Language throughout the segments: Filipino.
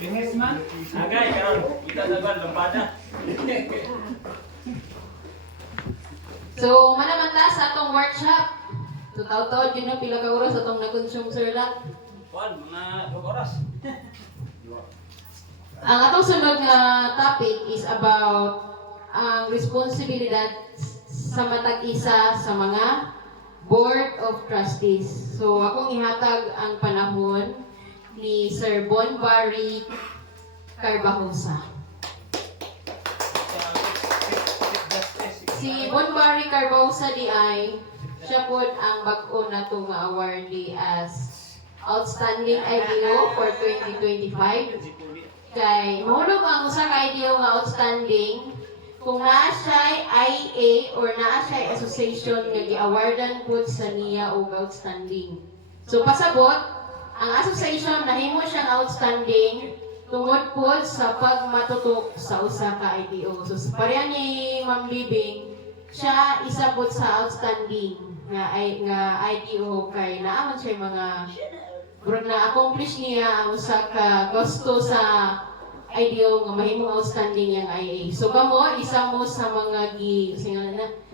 Pingis man. Agay, karon kita dagan lampada. So, manamanta sa atong workshop. So, taw-taw yun na pila ka oras atong na-consume sir lang. Kuan mga 2 oras. Ang atong sunod nga topic is about ang responsibilidad sa matag isa sa mga Board of Trustees. So, akong ihatag ang panahon ni Sir Bon Barry Carbajosa. Si Bon Barry Carbajosa di ay siya po ang bag-o na ito nga awardee as Outstanding IDO for 2025. Kay mahulog ang usa ka IDO nga outstanding kung naa siya IA or naa siya association nga gi-awardan pud sa niya og outstanding. So pasabot, ang association nahimo siyang outstanding tungod pud sa pagmatutok sa usa ka IDO. So sa pareha ni Ma'am Bibing, siya isa pud sa outstanding nga IDO kay naa man siya mga Burag na-accomplish niya ang usa ka gusto sa IDO nga mahimong outstanding yang IA. So kamo isa mo sa mga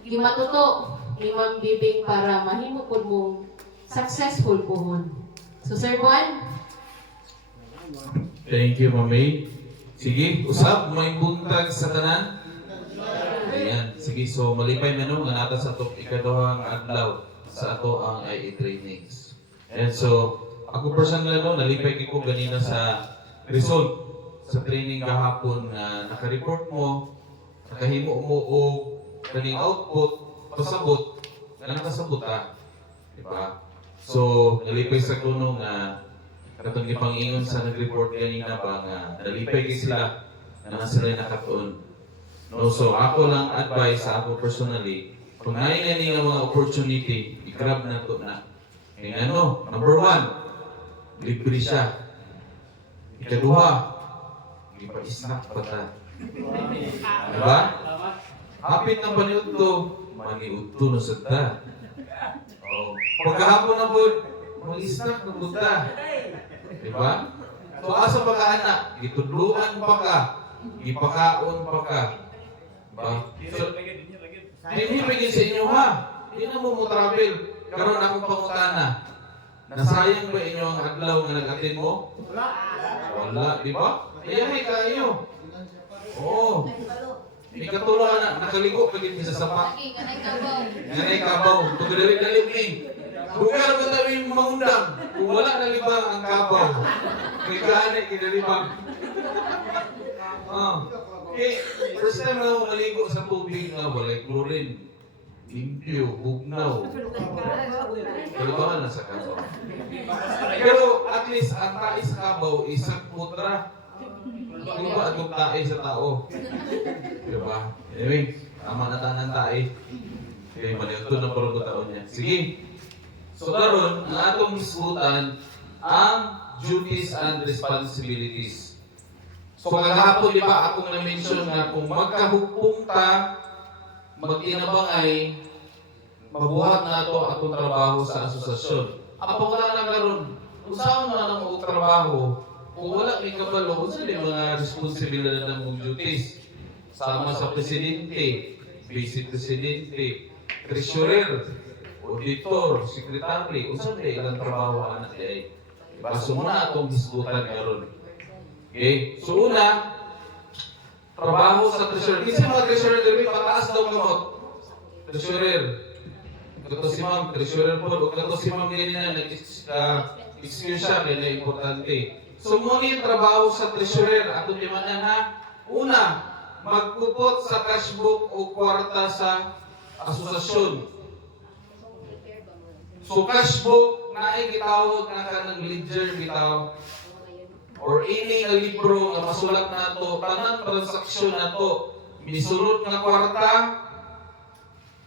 gimatuto ni Ma'am Bibing para mahimo pud mong successful pohon. So Sir Juan, thank you, Ma'am May. Sige, usab may buntag sa tanan. Ayan, sige, so malipay menu nga nata sa itong ikaduhang adlaw sa ato ang IA trainings. And so, ako personal nalipay ko ganina sa result sa training kahapon na naka-report mo, nakahimo mo o kaning output, pasabot, na nakasabot diba? So, nalipay sa kuno nga katong gipangingon sa nag-report kanina ba nga nalipay kay sila na sila nakatuon. No, so ako lang advice sa ako personally, kung naay nga nga mga opportunity, i-grab na to na. Kaya ano, number 1, libre siya. Ikaduha, ipa-snack pa ta. Diba? Hapit ng paniud to, maniud to no sa ta. Oh. Pagkahapon na po, mag-snack na po ta. Diba? So asa pa ka anak, gitudluan pa ka, ipakaon pa ka. Diba? So, hindi pagin sa inyo ha. Hindi na mo travel. Karon akong pangutana. Nasayang ba inyo ang adlaw nga nag-attend mo? Wala, di ba? Ayahay kayo. Oo. Ikatula na, nakaligo pagin sa sapa. Ganay kabaw. Pagdali-dali ni. Bukan ba tayo yung mangundang? Kung wala na libang ang kabaw. May kaanay kinalibang. Okay, first time na ako maligo sa tubig nga walay chlorine. Limpyo, bugnaw. Kalibangan na sa kabaw. Pero at least ang tae sa kabaw, isang putra. Kung ba itong tae sa tao? Diba? Anyway, tama na tanan tae. Okay, maligo na parang taon niya. Sige. So karon ang atong hisgutan ang duties and responsibilities. So kagahapon di ba akong na-mention nga kung magkahugpong ta, mag-inabang ay mabuhat na ito atong trabaho sa asosasyon. Apo wala na karon, kung saan na lang mo trabaho, kung wala may kabalo, kung saan mga responsibilidad ng mong duties. Sama sa presidente, vice presidente, treasurer, auditor, secretary, kung saan ilang trabaho anak ay. Baso mo na itong hisgutan karon. Okay? So una, trabaho sa treasurer. Kasi mga treasurer, dito pataas daw kamot. Treasurer. Kato si ma'am, treasurer po. O kato si ma'am ganyan na nag-excuse siya, ganyan importante. So muna yung trabaho sa treasurer. Ato di man yan ha. Una, magpupot sa cashbook o kwarta sa asosasyon. So cashbook, na ay gitawag na ka ng ledger bitaw. Or ini nga libro nga masulat na to, tanang transaksyon na to, misulot nga kwarta,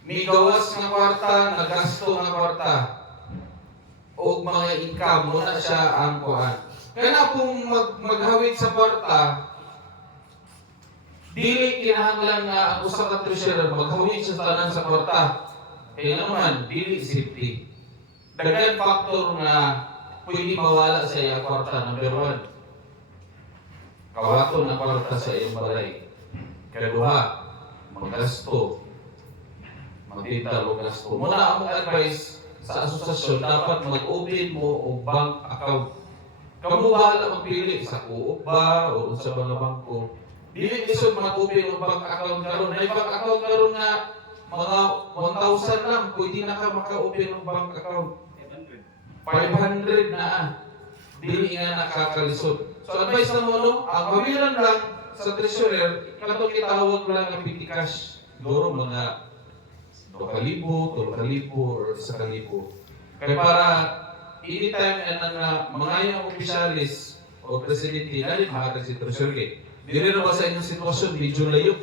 migawas nga kwarta, nagasto nga kwarta, o mga income, muna siya ang kuhan. Kaya kung maghawid sa kwarta, dili kinahanglan nga ang usa ka treasurer maghawid sa tanan sa kwarta. Kaya naman, dili safety. Dagan factor nga pwede mawala sa iyang kwarta. Number 1, kawaton ang kwarta sa iyang balay. Kaduha, magasto. Magtintal o gasto. Muna akong advice sa asosasyon, dapat mag-open mo o bank account. Kamu bahala magpili sa Coop ba o sa mga bangko. Dili isod mag-open o bank account karon. May bank account karon nga mga 1,000 lang, pwede na ka maka-open ng bank account. 500 na dili nga nakakalisod. So advice na mo, no? Ang mawiran lang sa treasurer, katong itawag lang ang petty cash. Siguro mga 2,000, 3,000, or 1,000. Kaya para anytime na mga yung opisyalis o presidente, dali makatag si treasurer. Dili na ba sa inyong sitwasyon, medyo layo?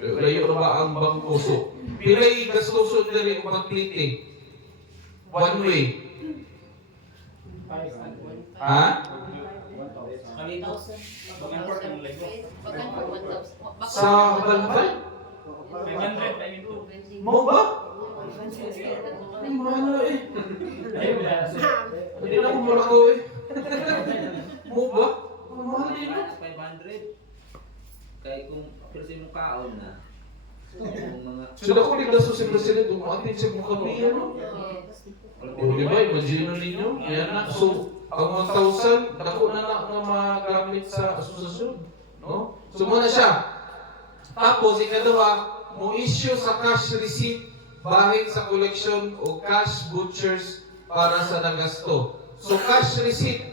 Layo na ba ang bangko? So, pilay gastuson dali o pag-plite? One way. Ha? Sa Balbal? 500. Mo ba? Ay, mahal na eh. Hindi na kumula ko eh. Mo ba? Mahal din na. 500. Kaya kung apirsin mo kaon na. Yung mga... Sila ko nagdaso si President, umatin siya mo kami, ano? O di ba, imagine ninyo? Yan na. So, ang 1,000, dako na magamit sa asosasyon. No? So, muna siya. Tapos, ikadawa, mo issue sa cash receipt bahin sa collection o cash butchers para sa nagasto. So, cash receipt.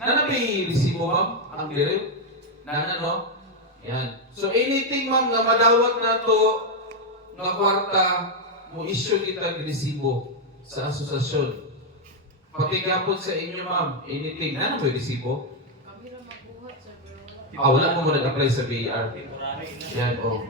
Nanabay resibo, ma'am? Ang direct? Nana, no? Yan. So, anything, ma'am, na madawat na to nga kwarta, mo issue kita resibo sa asosasyon. Pati kapon sa inyo, ma'am, anything. Nana ba resibo? Wala mo nag-apply sa BAR. Yan, oh.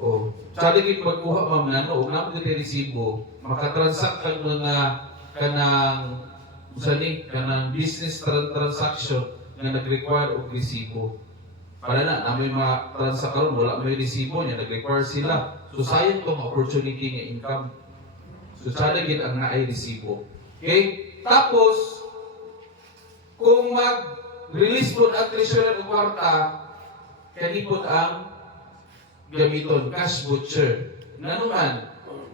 Oh, saligid pagkuha ma'am nano og namo gid resibo, makatransact kag mga kanang usani kanang business transaction nga nag-require og resibo. Para na namoy ma-transact karon wala may resibo nya nag-require sila. So sayang tong opportunity nga income. So saligid ang naay resibo. Okay? Tapos kung mag-release po ang treasurer og kwarta, kanipot ang gamiton, cash butcher. Nanuman,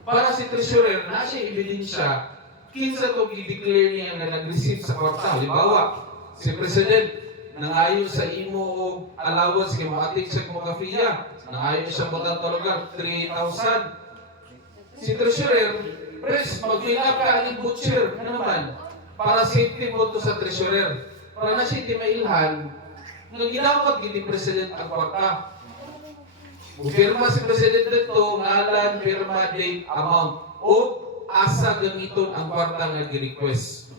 para si treasurer, na siya ebidensya, kinsa to i-declare niya nga nag-receive sa kwarta. Halimbawa, si President, nangayon sa imo o allowance kay maatik siya kung kafiya, nangayon siya mo lugar, 3,000. Si treasurer, pres, mag-fill up ka ang butcher. Nanuman, para safety mo to sa treasurer. Para na siya mailhan, nga ginawag gini President ang kwarta. Pirma si President dito, ngalan, pirma, date, amount, o asa gamiton ang kwarta nga gi-request.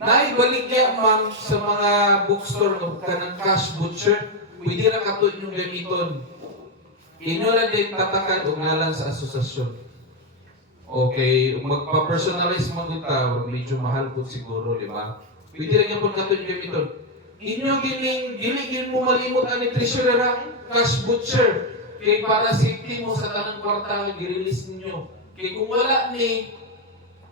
Naibaligya, ma'am, sa mga bookstore ng kanang cash butcher, pwede na kato inyong gamiton. Inyo lang din tatakan o ngalan sa asosasyon. Okay, magpa-personalize mo dito, medyo mahal po siguro, di ba? Pwede rin po kato inyong gamiton. Inyo giligin mo malimot ang treasurer cash butcher. Kaya para safety mo sa tanang kwarta nga gi-release ninyo. Kaya kung wala ni,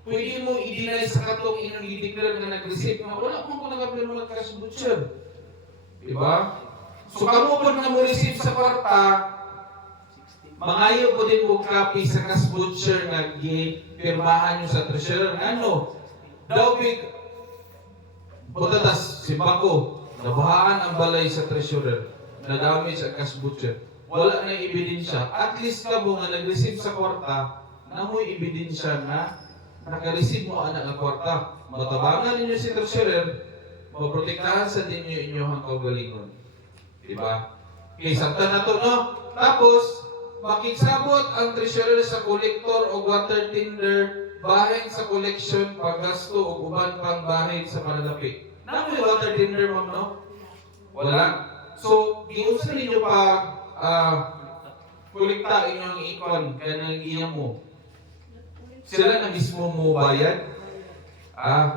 pwede mo i-deny sa katong inyong i-declare na nag-receive nga wala mo kung nag-apply mga cash butcher. Diba? So kamo po na mo receive sa kwarta, mangayo po din mo copy sa cash butcher na gi-pirmahan nyo sa treasurer. Ano? Daw big putatas, si Bako, nabahaan ang balay sa treasurer, na-damage ang cash butcher. Wala na ebidensya. At least ka mo nga nag-receive sa kwarta, na mo'y ebidensya na naka-receive mo anak ang kwarta. Matabangan ninyo si treasurer, maprotektahan sa ninyo inyong kaugalingon. Diba? Okay, sakta na to, no? Tapos, makiksabot ang treasurer sa collector o water tender bahin sa collection, paggasto o uban pang bahin sa pananapik. Na may water tender, ma'am, no? Wala. So, giusa ninyo pag kolekta inyong ikon kaya nang iyang mo. Sila na mismo mo bayad.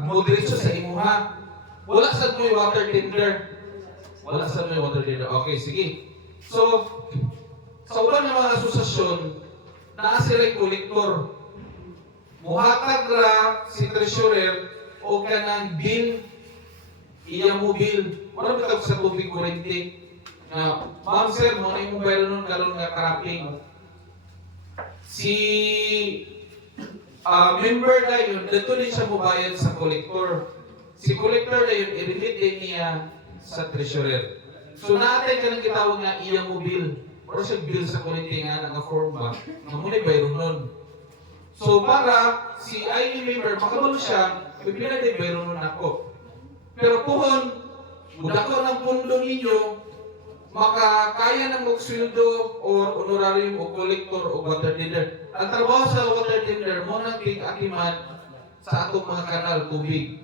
Mo diretso sa imuha. Wala sa may water tender. Wala sa may water tender. Okay, sige. So, sa uban ng mga asosasyon, naa sila kolektor. muhatag ra si treasurer o kanang bill, iya mo bill. Wala ba sa tubig kurente? Na, ma'am sir, mo na imong bayro nun karon nga karaping. Si member na yun, dito din siya mubayad sa collector. Si collector na yun, i-remit din niya sa treasurer. So natin ka nang gitawag nga iya mo bill. Or siya bill sa kurente nga nga form ba, nga muna bayro nun. So para si IE member, makabalo siya, may pinagay bayro nun ako. Pero puhon, muda ko ng pundo ninyo, makakaya ng magsweldo or honorarium o collector o water tender. Ang trabaho sa water tender mo nang tig-akiman sa atong mga kanal tubig.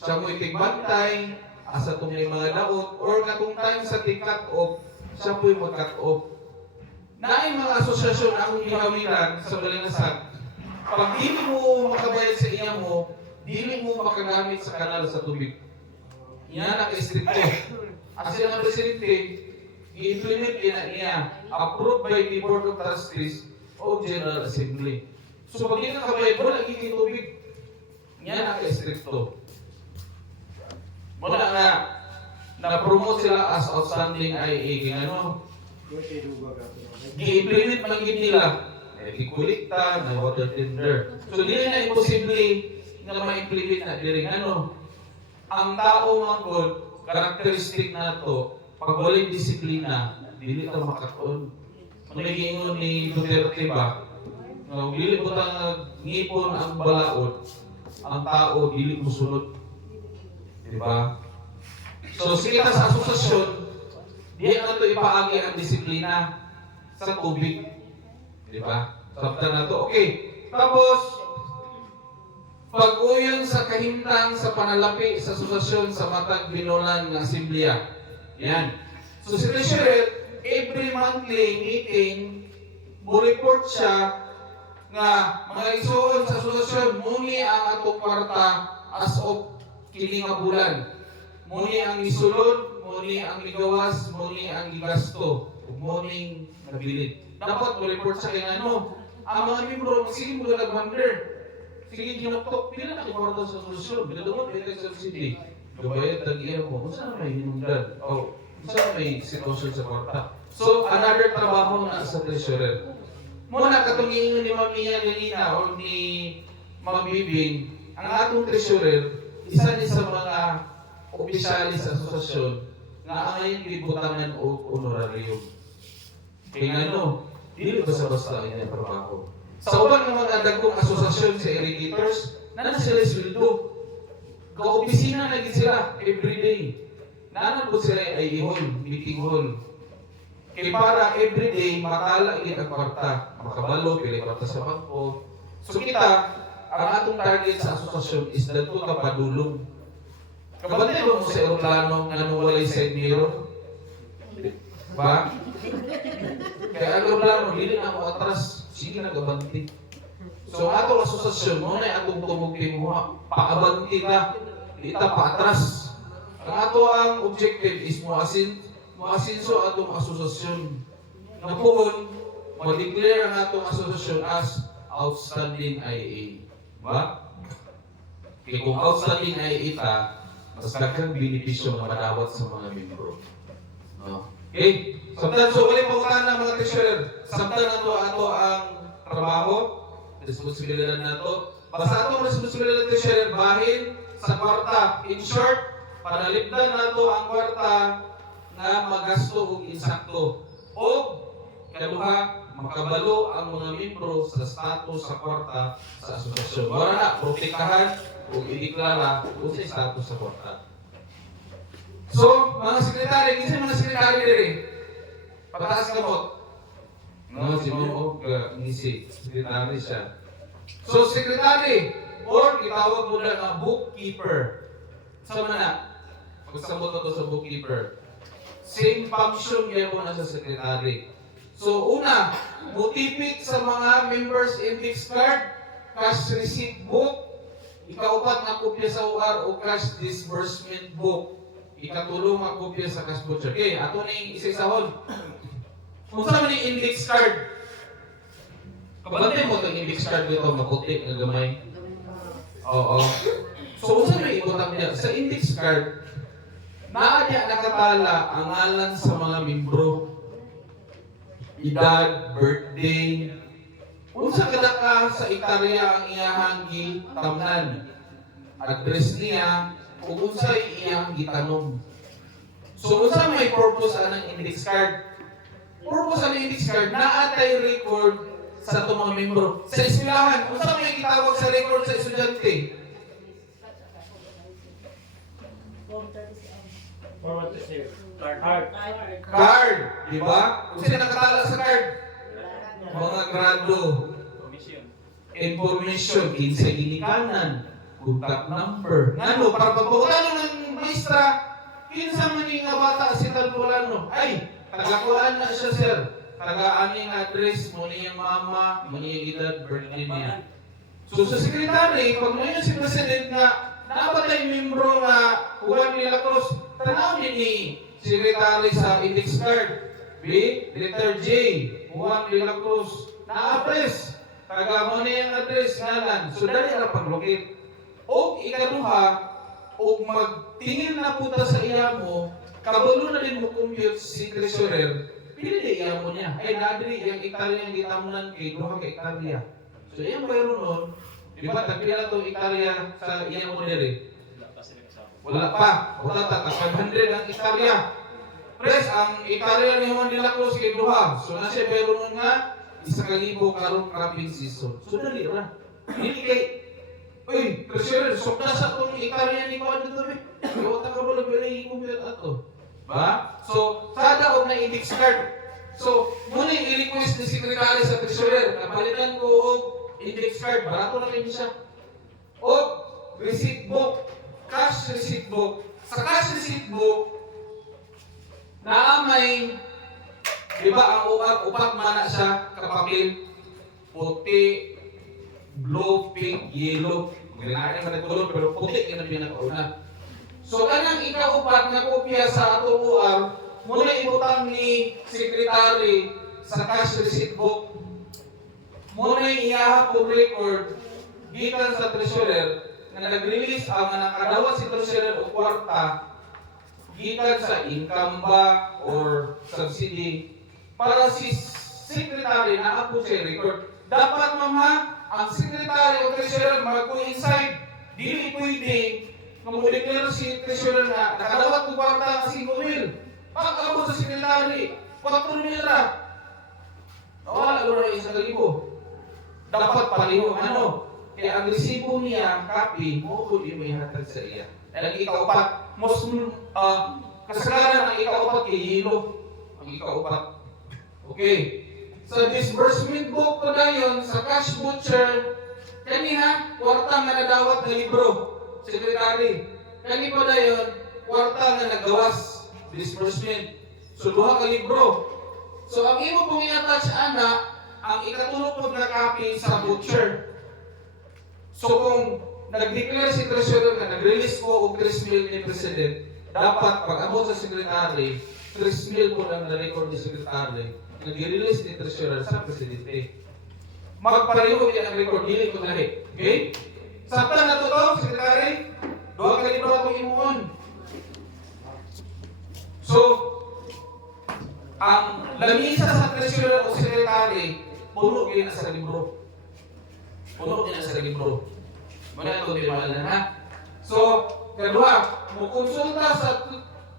Siya mo itigbantay, asa itong mga daot, or katong time sa tig-cut off, siya po'y mag-cut off. Naay mga asosasyon akong gihawiran sa Balingasag. Pag dili mo makabayad sa iya mo, dili mo makagamit sa kanal sa tubig. Yan ang istrikto. As ang presidente, i-implement niya, approved by the Board of Trustees of General Assembly. So pag hindi nakabayad mo, lagi yung tubig. Yan ang istrikto. Muna nga, na-promote sila as outstanding IAA. Ano? I-implement man yun nila. Ikulikta, na water tender. So hindi na imposible na ma-implement na diring ano. Ang tao mangkod, karakteristik na to, pag walang disiplina, dili ta makatuon. Ang nagingon ni Duterte ba, dili po ngipon ang balaod, ang tao dili mo sunod. Diba? So sige ta sa asosasyon, di na to ipaagi ang disiplina sa tubig. Diba? Sabta na to. Okay. Tapos, pag-uyon sa kahimtang sa panalapi sa asosasyon sa matag binulan ng asemblea. Yan. So si treasurer, every monthly meeting, mo report siya nga mga igsoon sa asosasyon, muni ang atong kwarta as of kini nga bulan. Muni ang isulod, muni ang ligawas, muni ang gigasto, muni nabilid. Dapat mo report sa kanya ano, ang mga membro, sige mo nag-wonder. Sige, ginuktok, pila na kwarta sa asosasyon, binadumot, binatag sa city. Gabayad, tag-iya mo, kung saan may hinundan? O, kung saan may sitwasyon sa kwarta? So, another trabaho na sa treasurer. Muna, katungin ni Mamiya Galina o ni Ma'am Bibing, ang atong treasurer, isa ni sa mga opisyalis sa asosasyon na ang ngayon kibutangan o honorarium. Kaya ano, dili basta-basta ang inyong trabaho. Sa ubang ng mga dagkong asosasyon sa irrigators, na sila sweldo. Ka-opisina na sila everyday. Nanapot sila ay hall, meeting hall. Kaya para everyday, matala ilit ang kwarta. Makabalo, pili kwarta sa bangko. So kita, ang atong target sa asosasyon is dito ka padulong. Kabantay ba mo sa aeroplano nga nung walay side mirror? Ba? Kaya aeroplano, hindi na ako atras. Sige na gabanti. So atong asosasyon mo na atong tumugtin mo, paabanti ka, di ta paatras. Ang ato ang objective is moasinso atong asosasyon. Napuhon, ma-declare ang atong asosasyon as outstanding IA. Ba? Kaya kung outstanding IA ta, mas daghang benepisyo na madawat sa mga membro. No? Okay? Samtang so wali pangutan ng mga treasurer, samtang ato ang trabaho, responsibilidad na to. Basta atong responsibilidad ng treasurer, bahin sa kwarta. In short, panalipdan na to ang kwarta na magasto og insakto. O, kaduha, makabalo ang mga membro sa status sa kwarta sa asosasyon. Wala na, protektahan o ideklara kung sa status sa kwarta. So, mga sekretary, kasi mga sekretary diri, pataas kamot. No, si Mo ngisi, sekretary siya. So, sekretary, or itawag mo na nga bookkeeper. Sama na, pagsabot na to sa bookkeeper. Same function yan mo na sa sekretary. So, una, mutipik sa mga members index card, cash receipt book, ikaupat na kopya sa OR o cash disbursement book. Ikatulong ang kopya sa cash voucher. Okay, ato na yung isa-isahon. Kung saan yung index card? Kabantay mo itong index card dito, maputi, nga gamay. Oo. So, kung saan may ibutang niya? Sa index card, naa niya nakatala ang ngalan sa mga membro. Edad, birthday, unsa kada ka sa ikarya ang iyahang gitamnan. Address niya, kung unsa iyang gitanong. So, unsa may purpose anang index card? Purpose ng index card, naatay record sa itong mga membro. Sa eskwelahan, unsa may gitawag sa record sa estudyante? Forward to save. Card. Card, di ba? Kung sino nakatala sa card? Mga grado, Commission. information, kinsa ginikanan, contact number. Ngano, para pagpaulan ng maestra, kinsa man yung nga bata si Talpulano. Ay, tagakuan na siya, sir. Taga-aning address, mo niyang mama, mo niyang edad, birthday niya. So sa sekretary, pag mo si President nga, nabatay membro nga Juan de la Cruz, tanawin ni sekretary sa index card. B, letter J, Juan de la Cruz, na-address. Taga mo niyang address ngalan. So dali na paglukit. O ikaduha, o magtingin na puta sa iya mo, kabalo na din mo compute si treasurer, pili iya mo niya. Ay, nadri, yung ikarya yung gitamnan kay duha ka ikarya. So, yung mayroon nun, di ba, tagpila itong ikarya sa iya mo nire? Wala pa. Wala ta, 500 ang ikarya. Pres, ang ikarya ni Juan de la Cruz kay duha. So, nasa mayroon nun nga, 1,000 karong cropping season. So, dali ra. Hindi kay, uy, treasurer, sokda sa itong ikarya ni Juan dito, eh. Iwata ka ba, nagbilang i-compute ato. Ba? So, sada og na index card. So, muna yung i-request ni secretary sa treasurer, napalitan ko og index card, barato na kayo siya. O, receipt book, cash receipt book. Sa cash receipt book, naamay, di ba, ang upak mana siya kapapil, puti, blue, pink, yellow. Ginaan naman nagkulog, pero puti yun ang pinakauna. So, kanang ikaupat na kopya sa atong UR, muna ibutang ni secretary sa cash receipt book. Muna iyahapong record gikan sa treasurer na nag-release ang nakadawat si treasurer o kwarta gikan sa income ba or subsidy para si secretary na apo siya record. Dapat mama, ang secretary o treasurer mag-coincide. Dili pwede mamudeklar si treasurer na nakadawat ko kwarta ng 5,000. Pag-abot sa secretary, 4,000 na. Nawala doon na 1,000. Dapat pareho ano. Kaya ang resibo niya, ang copy, mo yung may hatag sa iya. Dahil ang ikaupat, most kasagaran ang ikaupat kay Hilo. Ang ikaupat. Okay. Sa disbursement book ko na yun, sa cash butcher, kanina, kwarta nga nadawat na libro. Secretary. Kani pa na yun, kwarta nga nagawas. Disbursement. So, duha ka libro. So, ang imo pong i-attach, ana, ang ikatulog po na copy sa butcher. So, kung nag-declare si treasurer na nag-release po og 3,000 ni President, dapat pag-abot sa secretary, 3,000 po lang na-record ni secretary, nag-release ni treasurer sa Presidente. Magpareho yan ang record, dili ko lahi. Okay? Sakta na to, secretary? Duha ka libro atong imuon. So, ang lamisa sa treasurer o secretary, puno yun sa libro. Puno yun sa libro. Muna ito timalan ha. So, kadua, mukonsulta sa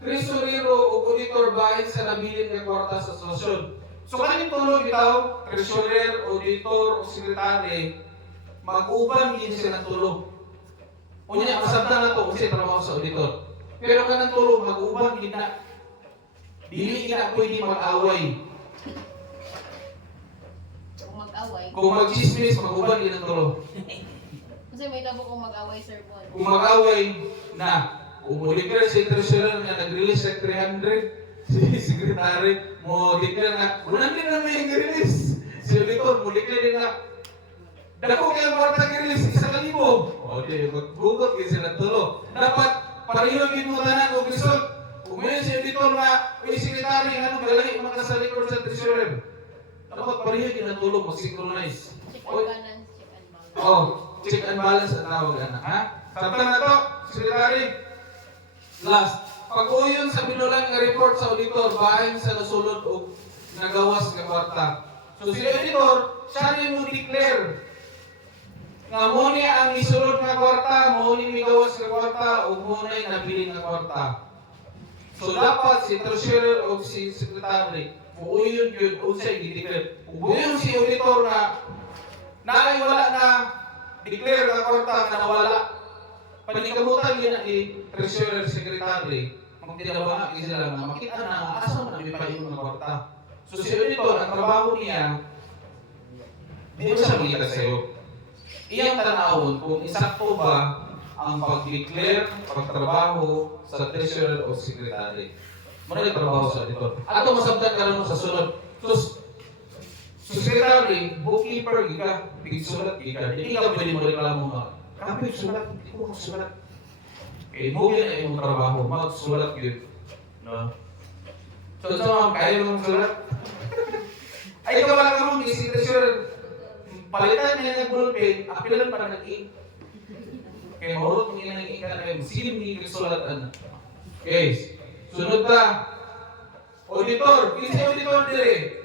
treasurer o auditor bahin sa nabilin ng kwarta sa sosyon. So, kaning tulog itaw, treasurer, auditor o secretary, mag-uban yun sila ng tulog. Unya, masabta na ito kasi trabaho sa auditor. Pero kanang tulog, mag-uban yun na. Dili na pwede mag-away. Kung mag-away. Kung mag-chismis, mag-uban din ang tulog. Kasi may tabo kung mag-away, Sir Paul. Kung mag-away na, umulikar si treasurer nga nag-release sa 300, si secretary, mo declare nga, unan din na may release. Si auditor, mo declare din nga, dako kayo marta release 1,000. O di, mag-gugot kasi sila tulog. Dapat, pareho din mo tanan o result. Kung may si auditor nga, may secretary, ano, galay mga sa record sa treasurer. Dapat pareho din ang tulog, mag-synchronize. Oy. balance, check and balance. Oh, check and balance ang tawag anak, ha? Samtang na to, Secretary. Last, pag-uyon sa binulang nga report sa auditor, bahin sa nasulod o nagawas nga kwarta. So si auditor, siya rin mo declare nga mo ni ang isulod nga kwarta, mo ni migawas nga kwarta, o mo na nabili nga kwarta. So dapat si treasurer o si secretary, uyon yun, unsay i-declare. Uyon si auditor na naay wala na declare nga kwarta nga nawala. Panikamutan yun ni treasurer secretary, kung tinabangan sila na makita na asa man namin pa yung mga kwarta. So si auditor, ang trabaho niya, di ba siya makita sa'yo? Iyang tanawon kung isakto ba ang pag-declare, pagtrabaho sa treasurer o secretary. Muna trabaho sa auditor. Ato masabtan ka rin mo sa sunod. So, secretary, bookkeeper, giga, bigsulat, giga. Hindi ka pwede mo reklamo nga. Kapit, sulat, hindi ko magsulat. Eh, muli na yung trabaho, magsulat yun. No? So, kaya mo magsulat? Ay, ikaw wala ka mong si treasurer. Palitan niya ng ballpen, apilan para nag-ink. Kaya mahulog kung ina nag-ink ka na kayo. Sige, hindi nagsulatan. Okay, sunod na. Auditor, kinsi auditor dire.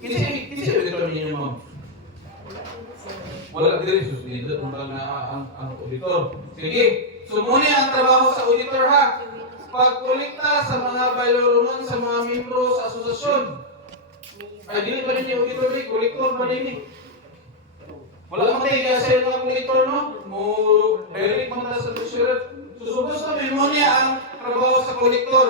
Kinsi auditor ninyo, ma'am? Wala dire, susunod na ang auditor. Sige, sumuni ang trabaho sa auditor, ha? Pagkolekta sa mga baylorunan sa mga membro sa asosasyon. Ay, dili pa rin yung auditor, kolektor pa rin. Wala man tayo kaya sa'yo mga kolektor, no? Mo direct man tayo sa treasurer. Susubos na memonya ang trabaho sa kolektor.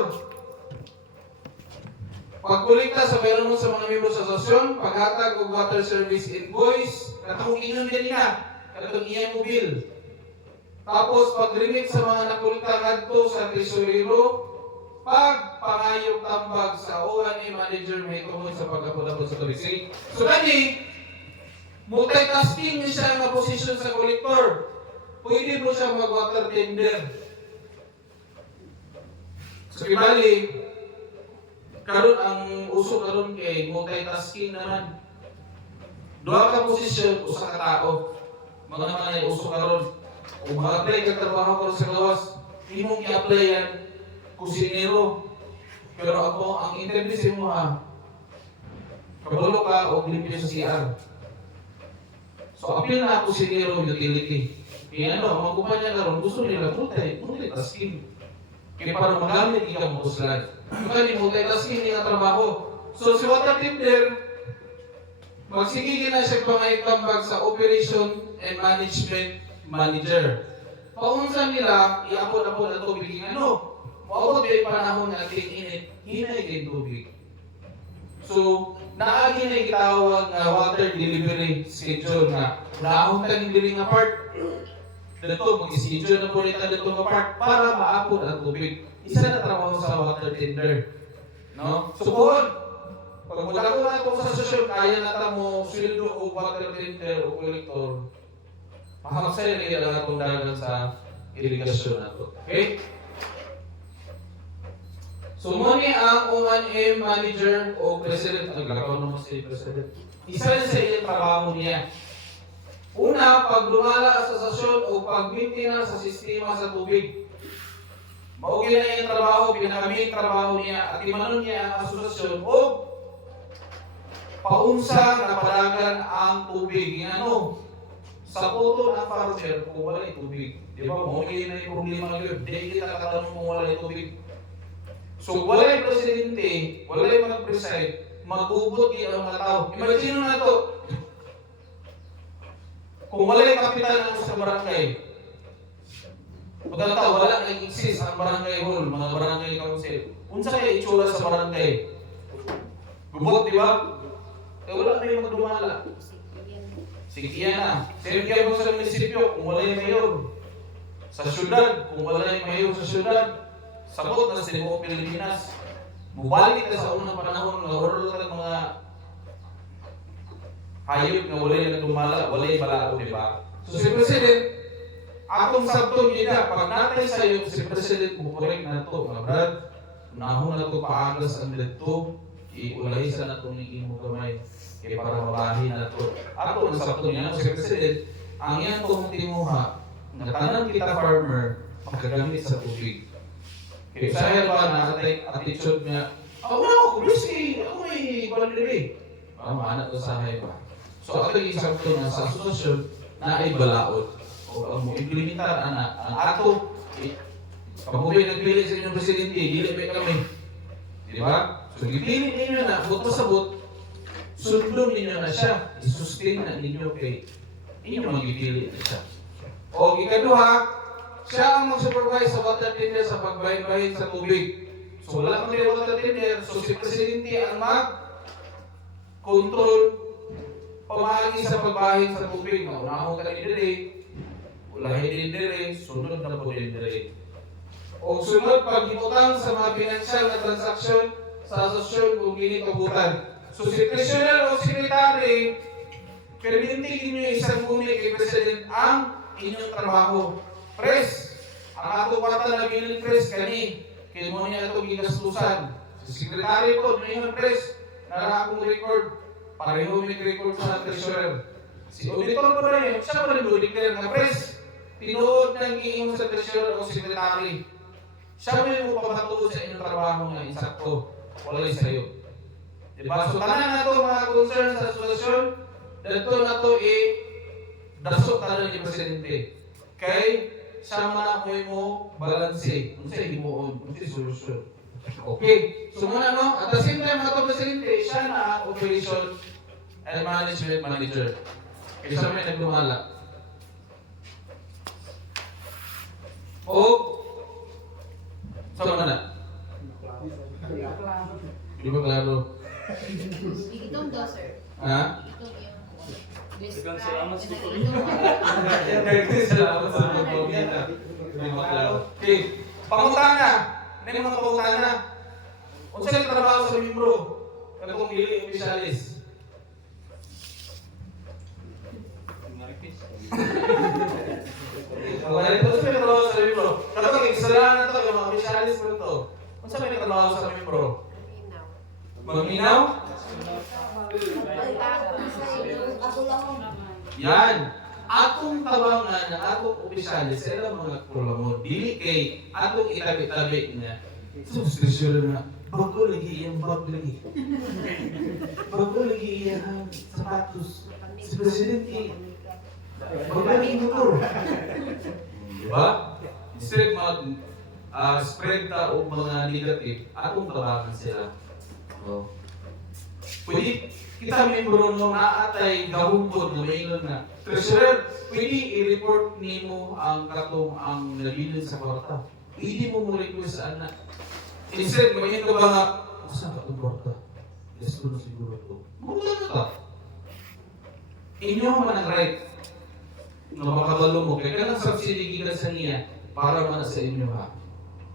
Pagkolekta sa bayronon sa mga membro sa asosasyon, paghatag og water service invoice, katong inyong din na, katong iyang mobil. Tapos pag-remit sa mga nakolekta ngadto sa tresurero, pagpangayog tambag sa O&A manager may tungod sa pag-apod-apod sa tubig. So kani, multitasking niya siya nga posisyon sa kolektor. Pwede mo siya mag-water tender. So ibali, karon ang uso karon kay multitasking naman. Duha ka posisyon, usa ka tao. Mga naman ay uso karon. Kung mag-apply ka trabaho karon sa gawas, imong i-apply yan kusinero. Pero ako, ang interview mo ha, kabulo ka o limpyo sa CR. So, appeal na kusinero utility. Kaya ano, mga kumpanya karon gusto nila multitasking. Kaya para magamit ikaw mo kuslan. Kaya multitasking niya trabaho. So, si water tender, magsigigil na siya pangayagtambag sa operation and management manager. Paunsa nila, iapod-apod ang tubig ng ano? Maabot yung panahon na init, hinay din tubig. So, naagi na itawag na water delivery schedule na naahon ka ng dili nga part. Dito, mag-schedule na po rin dito nga part para maapod ang tubig. Isa na trabaho sa water tender. No? So, pag mula ko na itong sa sosyon, kaya na mo sweldo o water tender o collector, mahamasay na kaya lang itong dagan sa irigasyon na ito. Okay? So, muna ang O&M manager o president, naglakaw naman si president. Isa rin sa iyong trabaho niya. Una, pag lumala sa sasyon o pag-maintenance sa sistema sa tubig. Maugin na iyong trabaho, pinakaming trabaho niya at imanon niya ang asosasyon o paunsa na padagan ang tubig. Ano? Sa puto ng farmer, kung wala yung tubig. Di ba? Maugin na yung problema yun. Di kita katanong kung wala yung tubig. So, wala yung presidente, wala yung mag-preside, mag-ubot yung mga tao. Imagine na ito, kung wala yung kapitan ako sa barangay, maganda tao, wala nag-exist ang barangay hall, mga barangay council. Unsa kayo itsura sa barangay? Gubot, di ba? Eh, wala na yung magdumala. Sige na. Siyempre mo sa munisipyo, kung wala yung mayor. Sa syudad, kung wala yung mayor sa syudad. Sabot na sa buong Pilipinas. Mubalik na sa unang panahon na wala ng mga hayop na wala yung nagdumala, wala yung balao, di ba? So si President, atong sabtong nila, pag natay sa iyo, si President, mukorek na ito, mga brad, nahon na ito paagas ang dito, iulahi sa natong imo gamay kay para mabahin nato. Ato ang sakto niya si President, ang iyang tong timuha nga tanan kita farmer makagamit sa tubig. Kaya saya ba na attitude niya, ako na ako, risky, ako may quality. Maana to sa hay ba. So ato yung sakto na sa asosasyon na ay balaod. O ang mo implementar ana ang ato pamubay nagpili sa inyong presidente, dili ba kami. Di ba? So gipili ninyo na, buto sa but, sundon ninyo na siya, isustain na ninyo kay inyo magipili na siya. O ikaduha, siya ang mag-supervise sa water tender sa pagbahin-bahin sa tubig. So wala kang water tender, so si presidente ang mag-control pamahagi sa pagbahin sa tubig. Maunahon ka ni dire, ulahin din dire, sunod na po din dire. O sunod, pag-ibutang sa mga financial na transaksyon sa asosyon kung ginikabutan. So si President o Secretary, permintigin nyo isang muli kay President ang inyong trabaho. Pres, ang ato pata na bilin pres kani, kay mo niya ito gigastusan. Si Secretary po, may pres, nara akong record, pareho may record sa treasurer. Si auditor po na yun, siya po rin declare na pres, tinuod ng iyon sa treasurer o secretary. Siya mo pamatuod sa inyong trabaho nga insakto. Walay sa'yo. Diba? So tanan na ito mga concern sa asosasyon, dito na ito dasok tanan ni Presidente. Kay siya man mo balanse. Kung sa'yo himuon, kung sa'yo solusyon. Okay. So muna no, at the same time mga Presidente, siya na ang operation and management manager. Kaya siya may nagdumala. O sama na? Di ba klaro? Itong daw, sir. Ha? Itong yung... Daghang salamat sa Salamat sa pagpapakita. Di ba klaro? Okay. Pangutana. May mga pangutana. Kung saan trabaho sa membro, katong dili opisyalis. Wala rin po sa trabaho sa membro. Katong iksalahan na ito, yung mga opisyalis po ito. Kung saan may trabaho sa membro? Maminaw? Yan. Atong tabangan ng atong opisyalis sa ilang mga kulamon. Dili kay atong itabi-tabi niya. Subscription na. Bago lagi iyang bag lagi. Bago lagi iyang sapatos. Si Presidente. Bago lagi motor. Diba? Instead spread ta o mga negative, atong tabangan sila. Oh. Pwede kita membro no naatay gahumpod na maingon na treasurer, pwede i-report nimo ang katong ang nabilin sa kwarta. Pwede mo mo request sa anak. Instead, mayin ka ba nga, saan ka itong kwarta? Yes, ko na siguro ito. Muna na ta. Inyo man ang right na makabalo mo. Kaya ka ng subsidy gikan sa niya para man sa inyo ha.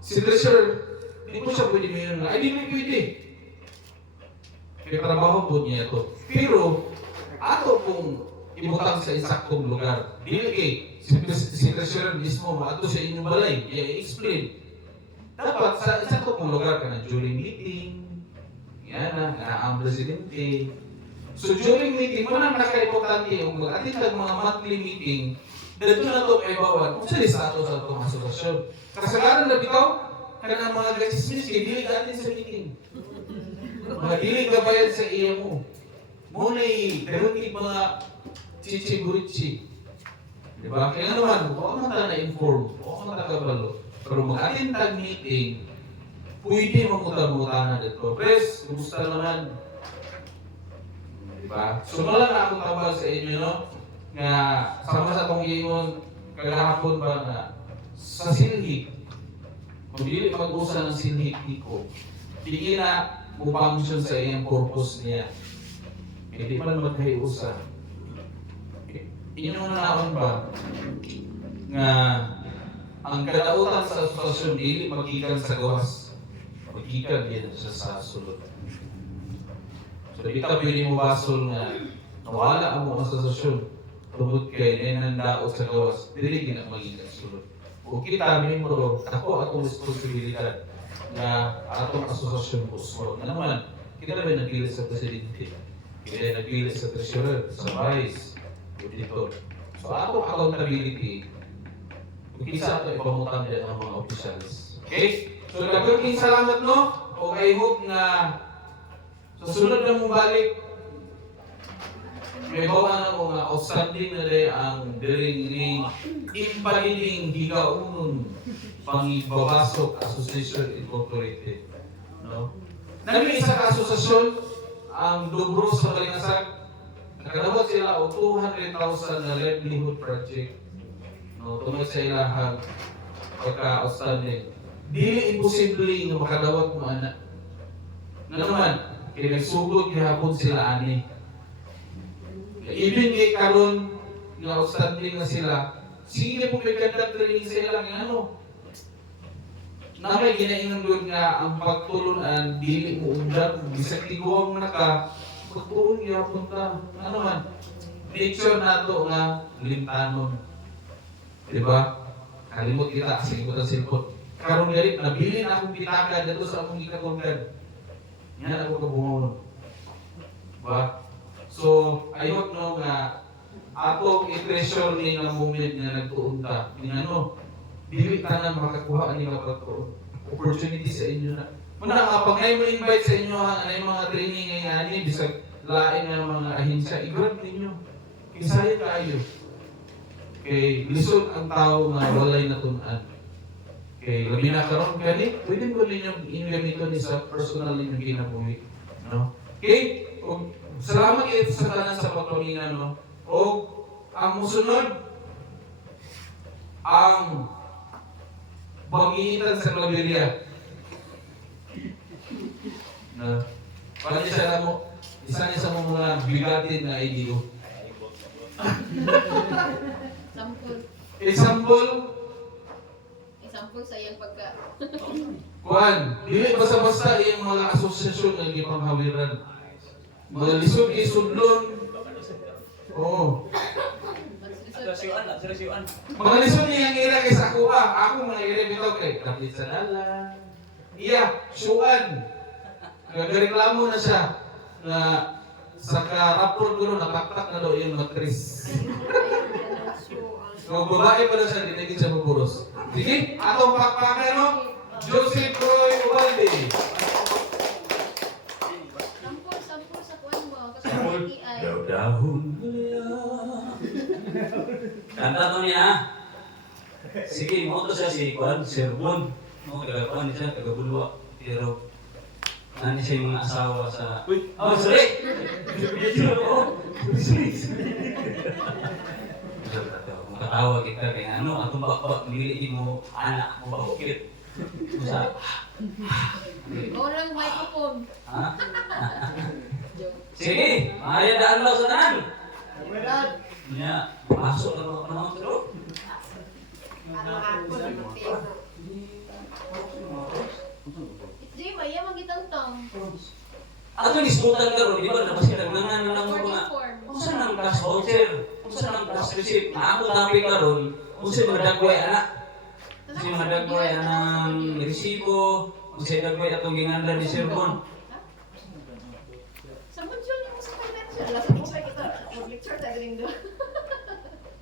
Si treasurer, di ko siya pwede mayon na. Ay, di mo pwede. Kaya trabaho po niya ito. Pero, ato pong ibutang sa insaktong lugar. Dili kay si treasurer mismo maato sa inyong balay. I-explain. Dapat sa insaktong lugar ka na during meeting. Yan na ang presidente. So during meeting, mo na naka-importante yung mag-attend ng mga monthly meeting. Dito na ito ay bawan. Kung saan sa ato sa itong asosasyon. Kasagaran na bitaw, kanang mga gachismis, kay dili natin sa meeting. Madili ka bayad sa iya mo. Muna'y darutig mga chichi-burichi. Diba? Kaya naman, huwag man tayo na-inform, huwag man tayo kabalo. Pero mag-attend tag meeting, pwede mamuta-muta na dito. Pres, kumusta naman? Diba? So wala na akong tabal sa inyo, no? Nga sama sa itong ingon, kagahapon ba na sa silhig, kung dili mag-usa ng silhig ko, hindi na function sa iyang purpose niya. Hindi man magkahiusa. Inyong naon ba nga ang kadautan sa asosasyon dili magikan sa gawas. Magikan din sa sulod. So di ka pwede mo basol nga nawala ang mga asosasyon tungod kay nandaot sa gawas. Dili gina magikan sulod. O kita membro, ako atong responsibilidad na atong asosasyon po. So, naman, Kita ba nagpili sa presidente? Kita nagpili sa treasurer, sa vice, auditor. So ato accountability, kung kisa ito ipamutang din ang mga officials. Okay? So nagpagking salamat no, o I hope na sa sunod na mong balik, may bawa na mga outstanding na rin ang diring ni impaliling higaunon Pangibabasok Association Incorporated. No? Naging isa ka asosasyon, ang Dobro sa Balingasag, nakadawat sila o 200,000 na livelihood project. No, tungkol sa ilahang pagka-outstanding. Dili imposible nga makadawat mo anak. Nga naman, kaya nagsugod gihapon sila ani. Even kay karon nga outstanding na sila, sige po may ganda training sa ilang nga ano. Na may ginaingon doon nga ang pagtulunan dili mo undan bisag tiguang na ka pagtuon gyapon ta ano man nature nato nga limtanon di ba kalimot kita sa silpot karon gali nabili na akong pitaka dito sa akong gikatunggan yan ako kabungon ba so ayot no nga atong i-treasure ni nga moment nga nagtuon ta ni ano dili tanan makakuha ani nga pagtuon opportunity sa inyo na muna nga pag ngayon mo invite sa inyo ang mga training ngayon ani bisag lain nga mga ahensya i-grab ninyo kisaya kaayo kay lisod ang tao nga walay natunan kay labi na karon kani pwede mo ninyong ingamito ni sa personal ninyong kinabuhi no okay salamat kayo sa tanan sa pagpamingan no o ang musunod ang Bangitan sa Claveria. Na, parang siya mo, isa niya sa mga bigatin na IDO. Sampul. Example, Sa iyang pagka. kuan, dili basta-basta yung mga asosasyon ng ipanghawiran. Mga lisod isudlon. Oo. Mga lisod niya ang ira kay sa ako ako mga ira bitaw kay kapit sa dalan. Iya, syuan. Nagreklamo na siya na sa ka-rapport ko nataktak na daw yung matris. So, babae pa na siya, dinigin siya mapuros. Sige, atong pakpakan no? Joseph Roy Ubalde. Sampul sa kuwan mo. Kasi ay. Daw-dahon kanta to niya. Sige, mo to siya si Kwan, Sir Bon. No, taga-Kwan siya, taga-Bulwa. Pero, nani siya yung mga asawa sa... Uy! Oh, sorry! Sorry! Makatawa kita kaya ano, atong bakbak, niliti mo, anak mo, bakit? Sa... Orang microphone. Ha? Sige, mayadaan lang sa tanan. Ya, masuk na mga panahon pero. Di ba yan magitang tong? Ato disputan karon, di ba labas kita nangan lang mo nga. Form. Unsa nang cash voucher? Unsa nang cash receipt? Ako tapi karon, unsa madagway anak? Unsa madagway anang resibo? Unsa dagway atong gingandan ni Sir Bon? Sa module niyo sa financial. Lasa mo pa kita. Lecture tayo rin doon.